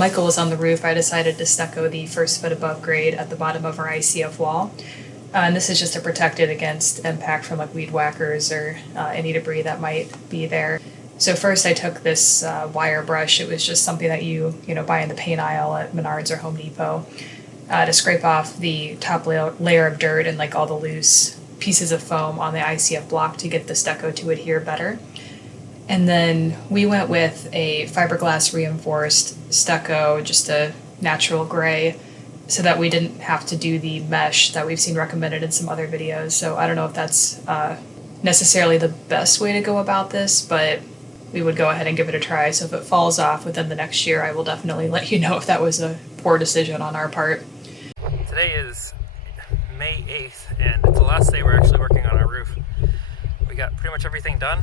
Michael was on the roof, I decided to stucco the first foot above grade at the bottom of our ICF wall. And this is just to protect it against impact from like weed whackers or any debris that might be there. So first I took this wire brush. It was just something that you buy in the paint aisle at Menards or Home Depot to scrape off the top layer of dirt and like all the loose pieces of foam on the ICF block to get the stucco to adhere better. And then we went with a fiberglass reinforced stucco, just a natural gray, so that we didn't have to do the mesh that we've seen recommended in some other videos. So I don't know if that's necessarily the best way to go about this, but we would go ahead and give it a try. So if it falls off within the next year, I will definitely let you know if that was a poor decision on our part. Today is May 8th, and it's the last day we're actually working on our roof. We got pretty much everything done.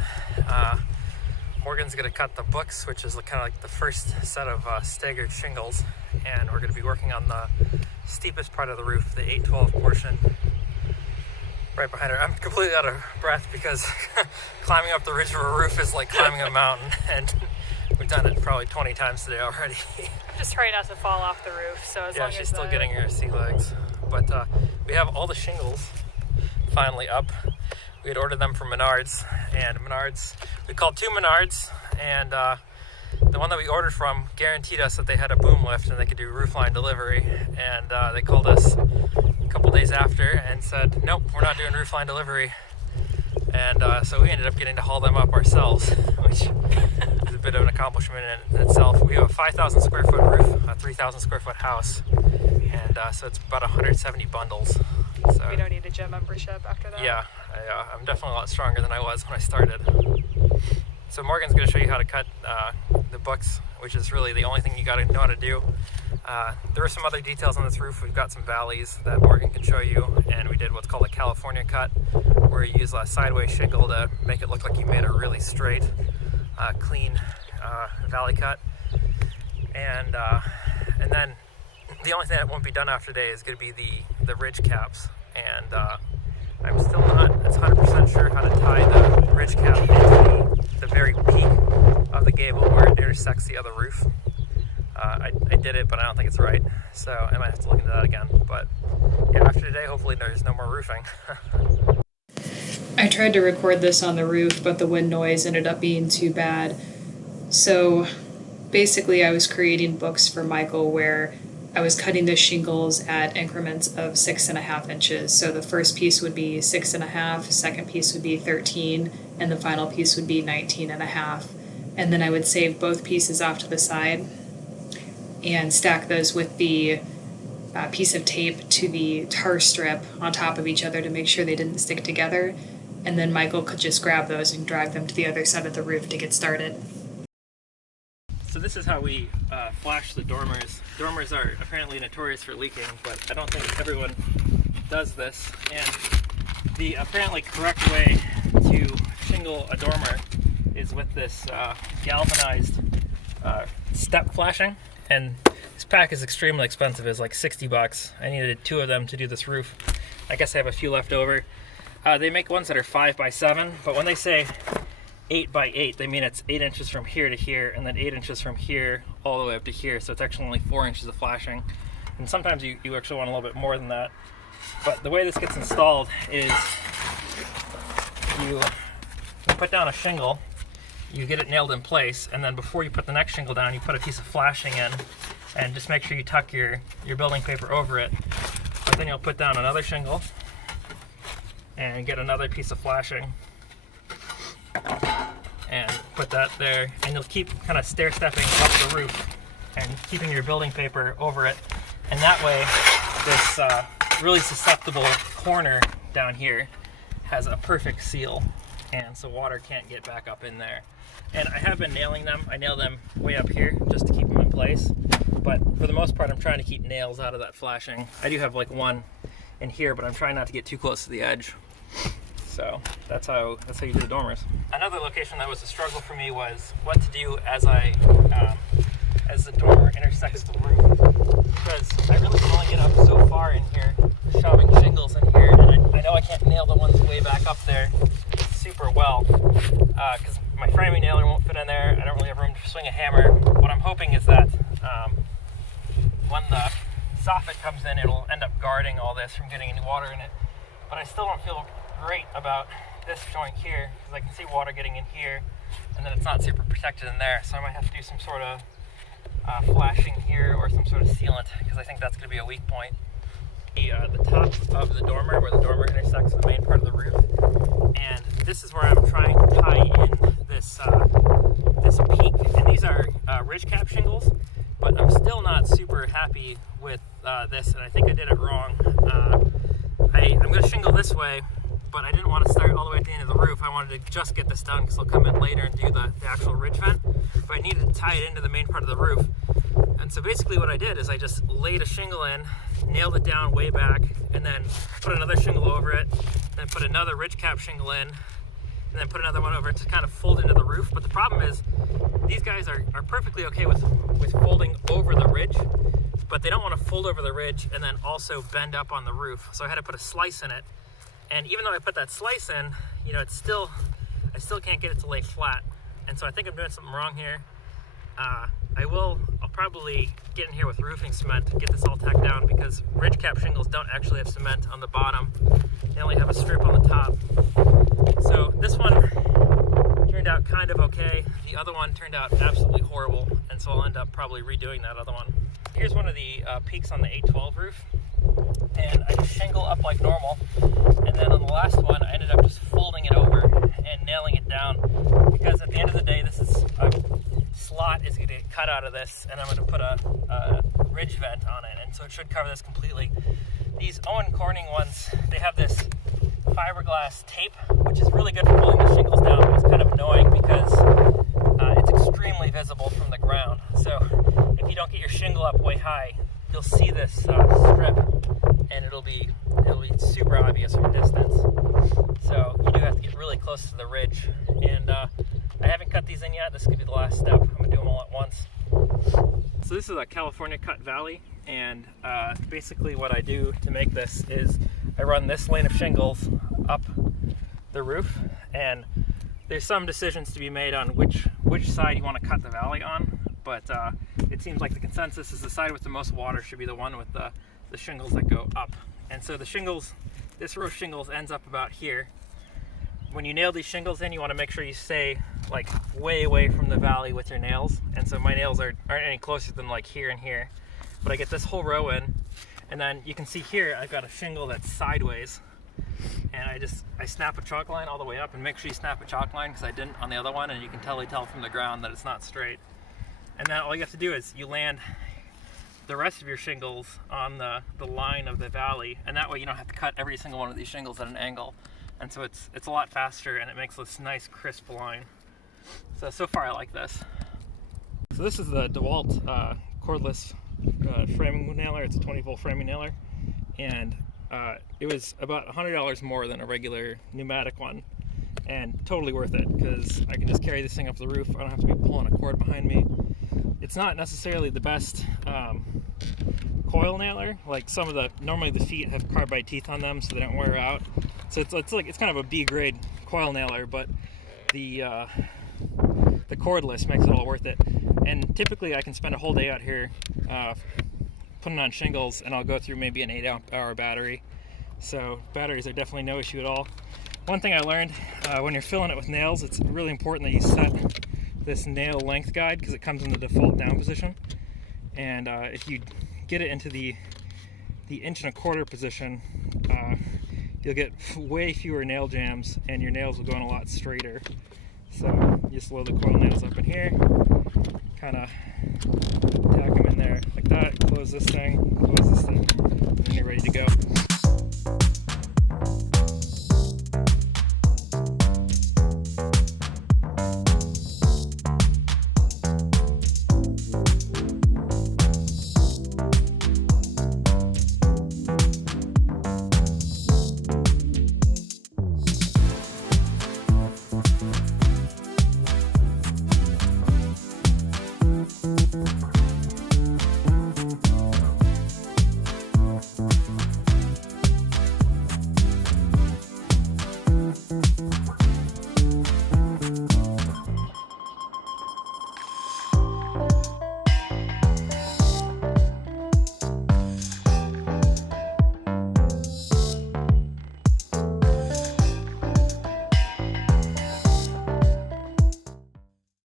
Morgan's going to cut the books, which is kind of like the first set of staggered shingles, and we're going to be working on the steepest part of the roof, the 812 portion, right behind her. I'm completely out of breath because climbing up the ridge of a roof is like climbing a mountain, and we've done it probably 20 times today already. I'm just trying not to fall off the roof, so as long as she's still getting her sea legs. But we have all the shingles finally up. We had ordered them from Menards, and we called 2 Menards, and the one that we ordered from guaranteed us that they had a boom lift and they could do roofline delivery, and they called us a couple days after and said, nope, we're not doing roofline delivery. And so we ended up getting to haul them up ourselves, which is a bit of an accomplishment in itself. We have a 5,000 square foot roof, a 3,000 square foot house, and so it's about 170 bundles. So we don't need a gym membership after that. Yeah, I'm definitely a lot stronger than I was when I started. So Morgan's going to show you how to cut the books, which is really the only thing you got to know how to do. There are some other details on this roof. We've got some valleys that Morgan can show you, and we did what's called a California cut, where you use a sideways shingle to make it look like you made a really straight, clean valley cut. And then the only thing that won't be done after today is going to be the ridge caps, and I'm still not 100% sure how to tie the ridge cap into the very peak of the gable where it intersects the other roof. I did it, but I don't think it's right, so I might have to look into that again. But yeah, after today, hopefully there's no more roofing. I tried to record this on the roof, but the wind noise ended up being too bad. So basically I was creating books for Michael where I was cutting the shingles at increments of 6.5 inches. So the first piece would be 6.5, second piece would be 13, and the final piece would be 19.5. And then I would save both pieces off to the side and stack those with the piece of tape to the tar strip on top of each other to make sure they didn't stick together. And then Michael could just grab those and drag them to the other side of the roof to get started. So this is how we flash the dormers. Dormers are apparently notorious for leaking, but I don't think everyone does this. And the apparently correct way to shingle a dormer is with this galvanized step flashing. And this pack is extremely expensive. It's like $60. I needed 2 of them to do this roof. I guess I have a few left over. They make ones that are 5 by 7, but when they say 8 by 8, they mean it's 8 inches from here to here, and then 8 inches from here all the way up to here, so it's actually only 4 inches of flashing. And sometimes you actually want a little bit more than that. But the way this gets installed is you put down a shingle, you get it nailed in place, and then before you put the next shingle down, you put a piece of flashing in, and just make sure you tuck your building paper over it. But then you'll put down another shingle and get another piece of flashing and put that there, and you'll keep kind of stair-stepping up the roof and keeping your building paper over it, and that way this really susceptible corner down here has a perfect seal, and so water can't get back up in there. And I have been nailing them. I nail them way up here just to keep them in place, but for the most part I'm trying to keep nails out of that flashing. I do have like one in here, but I'm trying not to get too close to the edge. So that's how you do the dormers. Another location that was a struggle for me was what to do as the dormer intersects the roof, because I really can only get up so far in here, shoving shingles in here, and I know I can't nail the ones way back up there super well, because my framing nailer won't fit in there. I don't really have room to swing a hammer. What I'm hoping is that when the soffit comes in, it'll end up guarding all this from getting any water in it. But I still don't feel great about this joint here, because I can see water getting in here, and then it's not super protected in there, so I might have to do some sort of flashing here or some sort of sealant, because I think that's going to be a weak point. The top of the dormer, where the dormer intersects the main part of the roof, and this is where I'm trying to tie in this this peak, and these are ridge cap shingles, but I'm still not super happy with this, and I think I did it wrong. I'm going to shingle this way, but I didn't want to start all the way at the end of the roof. I wanted to just get this done because I'll come in later and do the actual ridge vent, but I needed to tie it into the main part of the roof. And so basically what I did is I just laid a shingle in, nailed it down way back, and then put another shingle over it, then put another ridge cap shingle in, and then put another one over it to kind of fold into the roof. But the problem is these guys are perfectly okay with folding over the ridge, but they don't want to fold over the ridge and then also bend up on the roof. So I had to put a slice in it. And even though I put that slice in, you know, I still can't get it to lay flat. And so I think I'm doing something wrong here. I'll probably get in here with roofing cement to get this all tacked down, because ridge cap shingles don't actually have cement on the bottom. They only have a strip on the top. So this one turned out kind of okay. The other one turned out absolutely horrible, and so I'll end up probably redoing that other one. Here's one of the peaks on the 812 roof, and I just shingle up like normal, and then on the last one I ended up just folding it over and nailing it down, because at the end of the day this is a slot is going to get cut out of this, and I'm going to put a ridge vent on it, and so it should cover this completely. These Owen Corning ones, they have this fiberglass tape, which is really good for holding the shingles down, but it's kind of annoying because it's extremely visible from the ground. So if you don't get your shingle up way high, you'll see this strip, and it'll be super obvious from a distance. So you do have to get really close to the ridge, and I haven't cut these in yet. This could be the last step. I'm gonna do them all at once. So this is a California cut valley, and basically what I do to make this is I run this lane of shingles up the roof, and there's some decisions to be made on which side you want to cut the valley on, but it seems like the consensus is the side with the most water should be the one with the shingles that go up. And so the shingles, this row of shingles ends up about here. When you nail these shingles in, you want to make sure you stay like way away from the valley with your nails, and so my nails aren't any closer than like here and here, but I get this whole row in, and then you can see here I've got a shingle that's sideways, and I snap a chalk line all the way up, and make sure you snap a chalk line because I didn't on the other one, and you can totally tell from the ground that it's not straight. And then all you have to do is you land the rest of your shingles on the line of the valley, and that way you don't have to cut every single one of these shingles at an angle. And so it's a lot faster, and it makes this nice crisp line. So far I like this. So this is the DeWalt cordless framing nailer. It's a 20-volt framing nailer, and it was about $100 more than a regular pneumatic one, and totally worth it because I can just carry this thing up the roof. I don't have to be pulling a cord behind me. It's not necessarily the best coil nailer. Like some of normally the feet have carbide teeth on them so they don't wear out. So it's kind of a B grade coil nailer, but the cordless makes it all worth it. And typically I can spend a whole day out here putting on shingles, and I'll go through maybe an 8-hour battery. So batteries are definitely no issue at all. One thing I learned when you're filling it with nails, it's really important that you set this nail length guide because it comes in the default down position. And if you get it into the 1 1/4 position, you'll get way fewer nail jams, and your nails will go in a lot straighter. So you just load the coil nails up in here, kind of tack them in there like that, close this thing, and then you're ready to go.